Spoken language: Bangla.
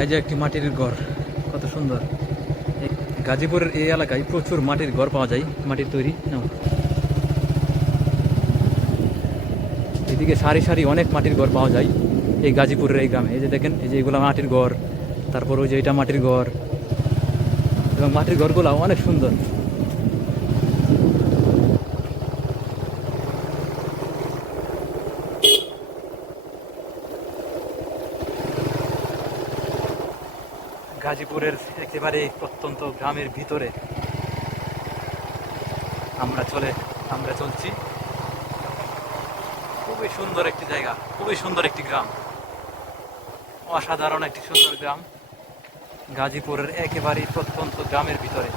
এই যে একটি মাটির ঘর, কত সুন্দর। গাজীপুরের এই এলাকায় প্রচুর মাটির ঘর পাওয়া যায়, মাটির তৈরি। এদিকে সারি সারি অনেক মাটির ঘর পাওয়া যায় এই গাজীপুরের এই গ্রামে। এই যে দেখেন, এই যে এগুলো মাটির ঘর, তারপর ওই যে এটা মাটির ঘর, এবং মাটির ঘরগুলো অনেক সুন্দর। গাজীপুরের একেবারে প্রত্যন্ত গ্রামের ভিতরে আমরা আমরা চলছি। খুবই সুন্দর একটি জায়গা, খুবই সুন্দর একটি গ্রাম, অসাধারণ একটি সুন্দর গ্রাম, গাজীপুরের একেবারে প্রত্যন্ত গ্রামের ভিতরে।